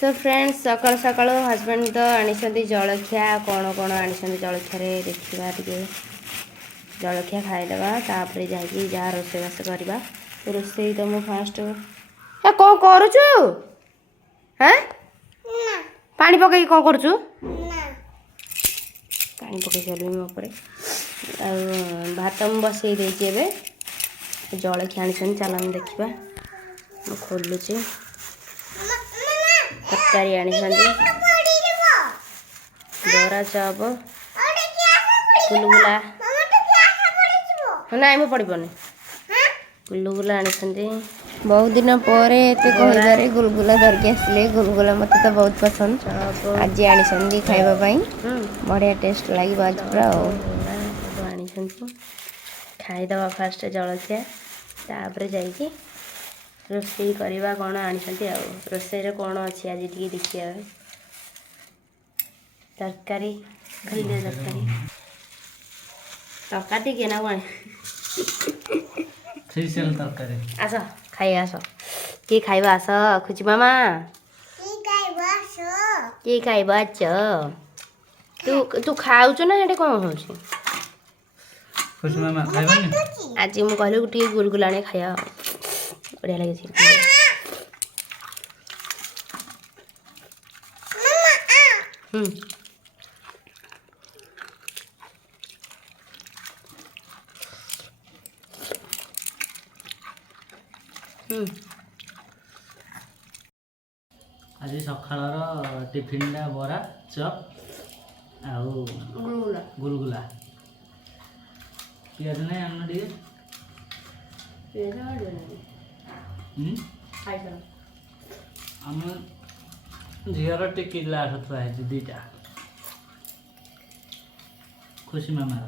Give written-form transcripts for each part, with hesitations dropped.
So friends सकाल सकाल husband तो आनी जलखिया कौन कौन आनी जलखिया देखा टे जलखिया खाईदे तापर जा रोषेईबास करवा रोषे तो मुझे फास्ट कौन करुचु हाँ पानी पकई कौन करुचु पानी पकई सारे मो भात मुझे बसई देवे जलखिया आनी चलन देखा खोलुची तरकारी आनी बरा चप गुलगुला ना पड़ोनी गुलगुला आनी बहुत दिन पर कहबार गुलगुला धरके आसले गुलगुला मत तो बहुत पसंद आज आनी खावाई बढ़िया टेस्ट लगे आज पूरा आनी खाईदे फास्ट जलखिया तापर जा रोषे करवा कौन आनी रोषे कौन अच्छी आज टी देखिए तरकारी खाली तरकारी टका टी ना कौन आस खाई आस किए खाइबा आस खुची मामा किए खाइबा आच तू तू खाऊच ना ये कौन हो आज मुझे कहलु टी गुलगुला खाया बढ़िया लगे आज सकाल टिफिन टा बरा चप आउ गुलगुला पियाज नहीं आन आम झीर टी ग्लास थुआई दीटा खुशी मामा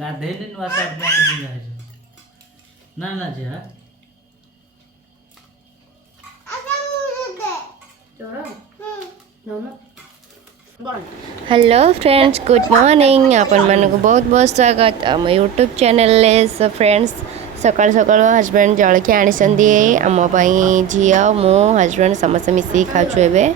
गाधे नुआ सार्ट पैंट पिंधा ना ना झीर हेलो फ्रेंड्स गुड मॉर्निंग अपन मानक बहुत बहुत स्वागत आम यूट्यूब चैनल सो फ्रेंड्स सकाल सकाल हजबैंड जलखिया आनी आमपाई झी मो हजबैंड समस्त मिसिक खाचु ए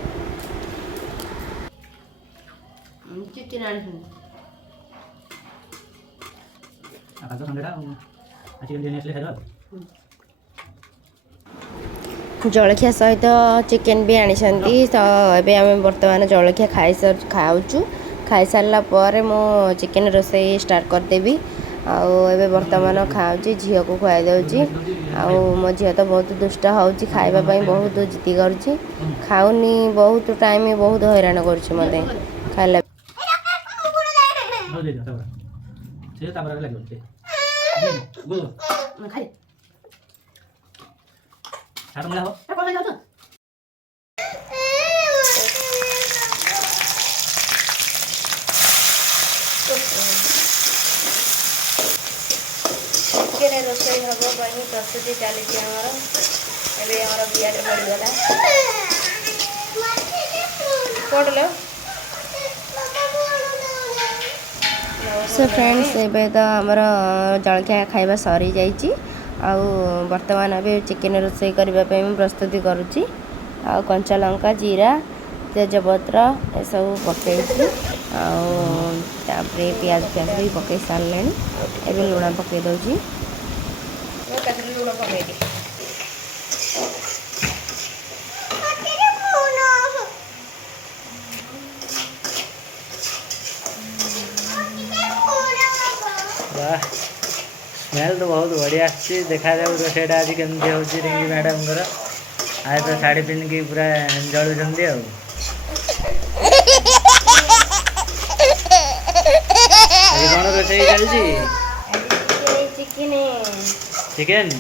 जलखिया सहित चिकेन भी आनी तो ये आम बर्तमान जलखिया खाऊचु खाई सारा पर मु चिकेन रोषे स्टार्ट करदेवी आए बर्तमान खाऊँ झील को खुआई दूसरी मो झी तो बहुत दुष्ट होची खावाई बहुत जिद्दी करुँची खाऊनी बहुत टाइम बहुत हैरान कर मत खाइला चिकेन रोषे हम प्रस्तुति चली आमर बियार पड़गला पड़ल सो फ्रेंड्स एबे तो आमर जलखिया खाइबा सरी जाइए बर्तमान अभी चिकेन रोषे करने प्रस्तुति करुच्ची कंचा लंका जीरा तेजपत्र ये सब पकई पियाज पियाज भी पकई सारे एवं लुण पकई दूसरी लुण पकई स्मेल तो बहुत बढ़िया देखा जाऊ रोषेटा आज केमती हो रिंगी मैडम आज तो शाढ़ी पिंध की पूरा जलुंट कौन रोषे चलती चिकेन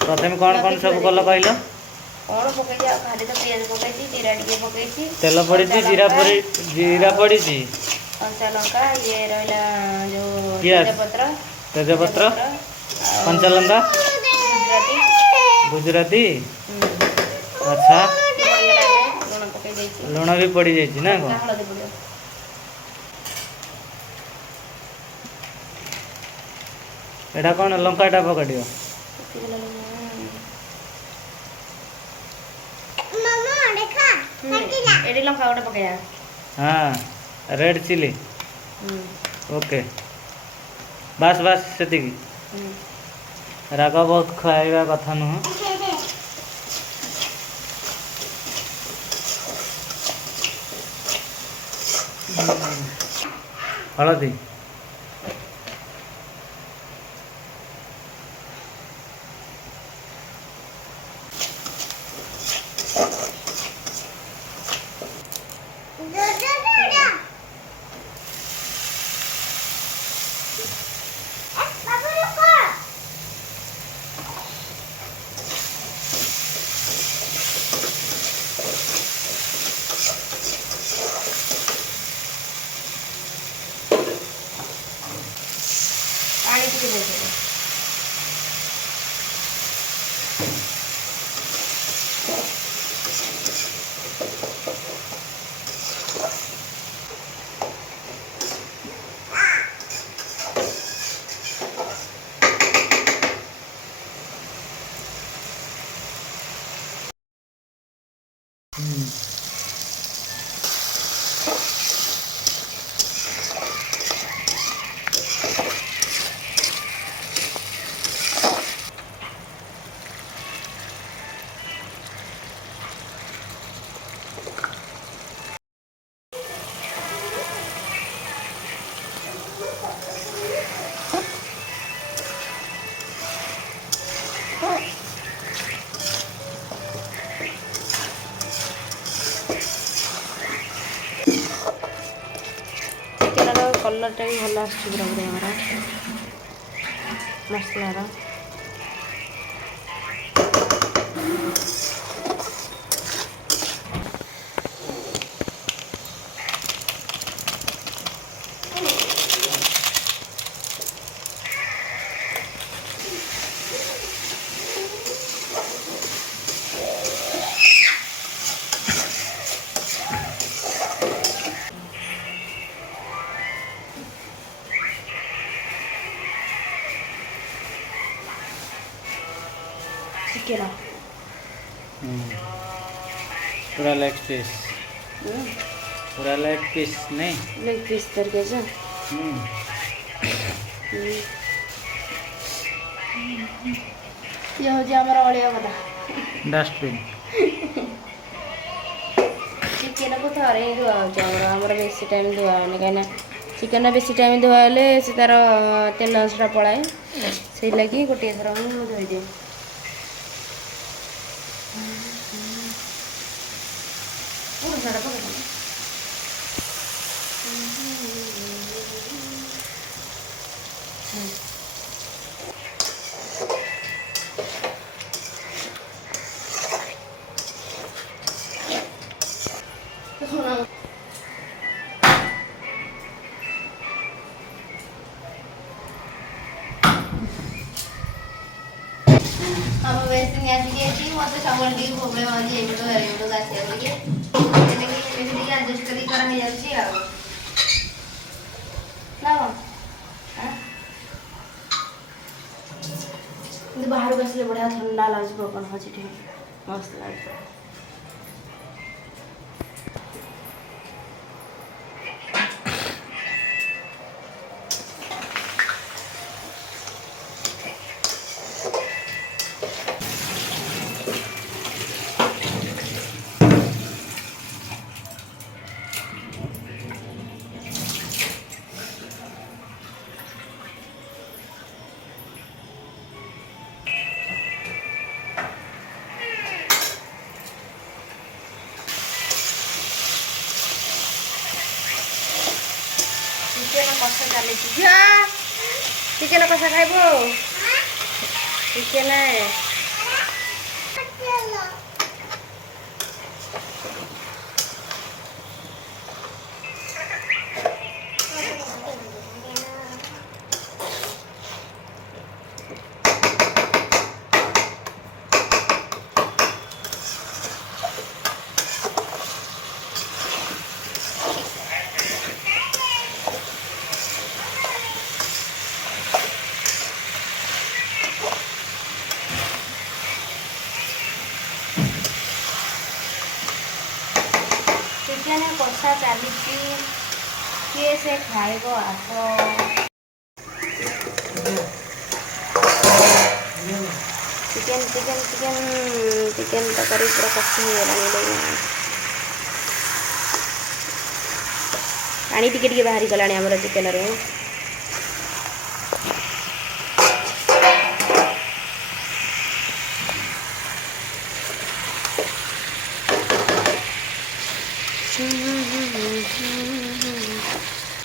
प्रथम कौन कौन सब कल कहल कौन पकई खाली तो पियाज पकई जीरा टे पकई तेल पड़ी जीरा पड़ी कंचा लंका ये रहा जो तेजपत्र कंचा लंका गुजराती अच्छा लुण भी पड़ जाइए ना कौन एटा कौन लंकाटा पकड़ एडी लंका गोटे पकाया हाँ रेड चिली ओके बस बस से राग बहुत खाइबा कथा नुह हलदी पानी ଟିକେ ଦେଇଦେବେ चिकेनर कलरटा भी भल आसुची पूरा पूरी हमारा मसलार चिकेन पूरा लेग पीस पूरा लेग पीस नहीं लेग पीस करके जा ये हो जी हमारा अलिया गदा डस्टबिन चिकेन को थोड़े ही धुआ हो बेसी टाइम धुआ होनी कहीं चिकेन बेसी टाइम धुआ हेले से तार तेल अंशटा पलाए से लगी गोटे थर मुझे धोई दिए हम वैसे नहीं आती है कि मतलब सामान दी प्रॉब्लम आ रही है तो है तो गाछ है बोलिए लेकिन ये भी एडजस्ट करी करा नहीं जाती है ना हां ये बाहर बसले बढ़िया ठंडा लागे पवन हो छी मस्त लागे चिकेन कषा चली झिया चिकेन कषा खाइब चिकेन ଚିକେନ କଷା ଚାଲିଛି କିଏ ସେ ଖାଇବ ଆସ। ଚିକେନ ଚିକେନ ଚିକେନ ଚିକେନ ତରକାରୀ ପୁରା କଷି ହେଇଗଲାଣି। ପାଣି ଟିକେ ଟିକେ ବାହାରି ଗଲାଣି ଆମର ଚିକେନରୁ।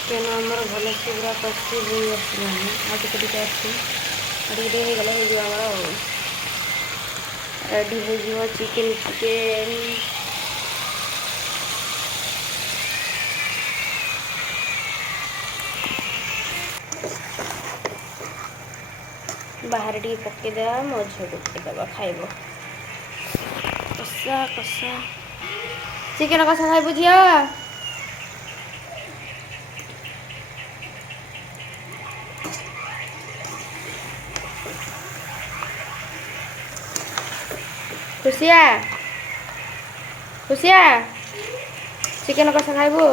ଚିକେନ ଆମର ଭଲସେ ପୁରା କଷି ହେଇ ଆସିଲାଣି। ଆଉ ଟିକେ ଟିକେ ଅଛି, ଆଉ ଟିକେ ଟିକେ ହେଇଗଲେ ହେଇଯିବ ଆମର ଆଉ। ରେଡ଼ି ହେଇଯିବ ଚିକେନ। ବାହାରେ ଟିକେ ପକେଇଦେବା, ମୋ ଝିଅକୁ ପକେଇଦେବା, ଖାଇବ। କଷା କଷା ଚିକେନ କଷା ଖାଇବୁ ଝିଅ? ଖୁସିଆ ଖୁସିଆ ଚିକେନ କଷା ଖାଇବୁ?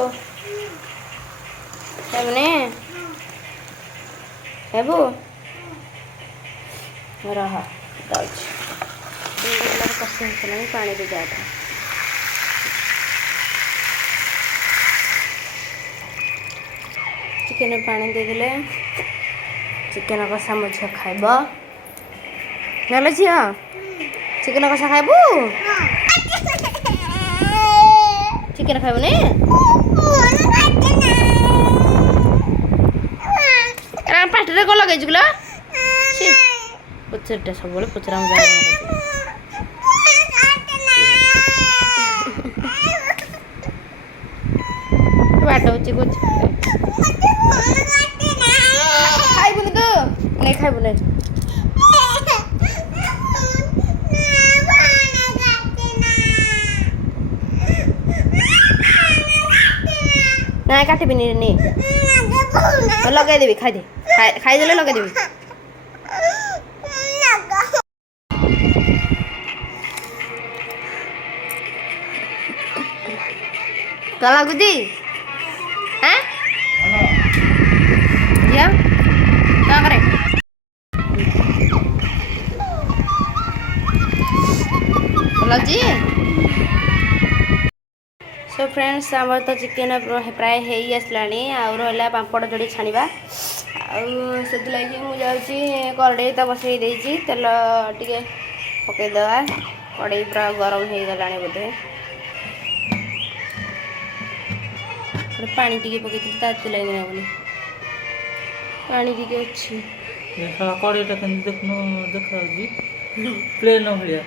ଖାଇବୁନି? ଖାଇବୁ? ରହ ଯାଉଛି। କଷା ହେଇଗଲାଣି, ପାଣି ବି ଯାଉ। ଚିକେନ ପାଣି ଦେଇଦେଲେ ଚିକେନ କଷା ମୋ ଝିଅ ଖାଇବ। ନହେଲେ ଝିଅ ଚିକେନ କଷା ଖାଇବୁ? ଚିକେନ ଖାଇବୁନି? ପାଟିରେ କ'ଣ ଲଗେଇଛୁ କିଲୋ? ପଚାରଟା ସବୁବେଳେ ପଚରା ବାଟଉଛି କହୁଛି ଖାଇବୁନି ତୁ? ନାଇଁ ଖାଇବୁନି। ନାଇଁ କାଟିବିନି ନି ଲଗେଇଦେବି, ଖାଇଦେ। ଖାଇଦେଲେ ଲଗେଇଦେବି। ତ ଲାଗୁଛି ଝିଅ କ'ଣ କରେ? ଲାଗୁଛି। ସୋ ଫ୍ରେଣ୍ଡସ୍, ଆମର ତ ଚିକେନ ପ୍ରାୟ ହେଇ ଆସିଲାଣି। ଆଉ ରହିଲା ପାମ୍ପଡ଼ ଯୋଡ଼ି ଛାଣିବା। ଆଉ ସେଥିଲାଗି ମୁଁ ଯାଉଛି କଡ଼େଇ ତ ବସେଇ ଦେଇଛି, ତେଲ ଟିକେ ପକେଇଦେବା। କଡ଼େଇ ପୁରା ଗରମ ହେଇଗଲାଣି ବୋଧେ। ପାଣି ଟିକେ ପକେଇଥିଲି, ତା ଲାଗି ନେବନି। ପାଣି ଟିକେ ଅଛି। କଡ଼େଇଟା କେମିତି ଦେଖୁନୁ ଦେଖାଯାଉଛି ପ୍ଲେନ୍ ଭଳିଆ।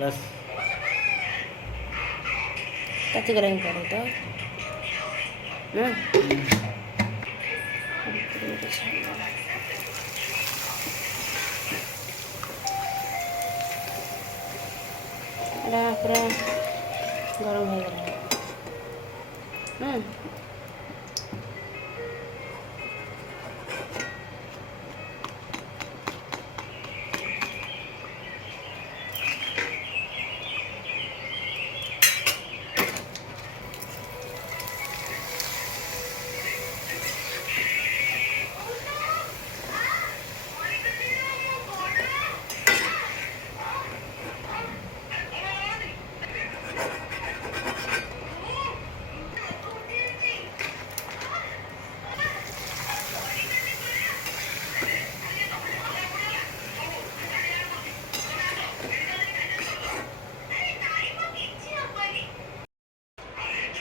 बस कच्ची गरम करो तो पूरा गरम हो गया।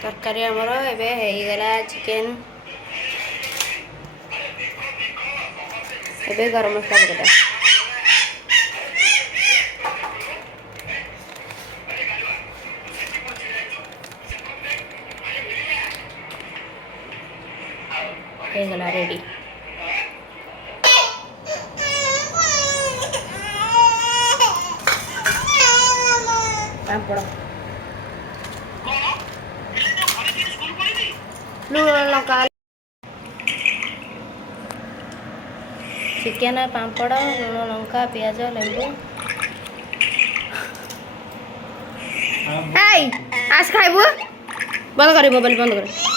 तरकारी आमर एबे गला चिकेन एबे गरम मसला पकेटा गला रेडी। पापड़ लुण लंका ଚିକେନ ପାମ୍ପଡ଼ ଲୁଣ ଲଙ୍କା ପିଆଜ ଲେମ୍ବୁ ଆସ ଖାଇବୁ ବନ୍ଦ କରିବ ମୋବାଇଲ ବନ୍ଦ କର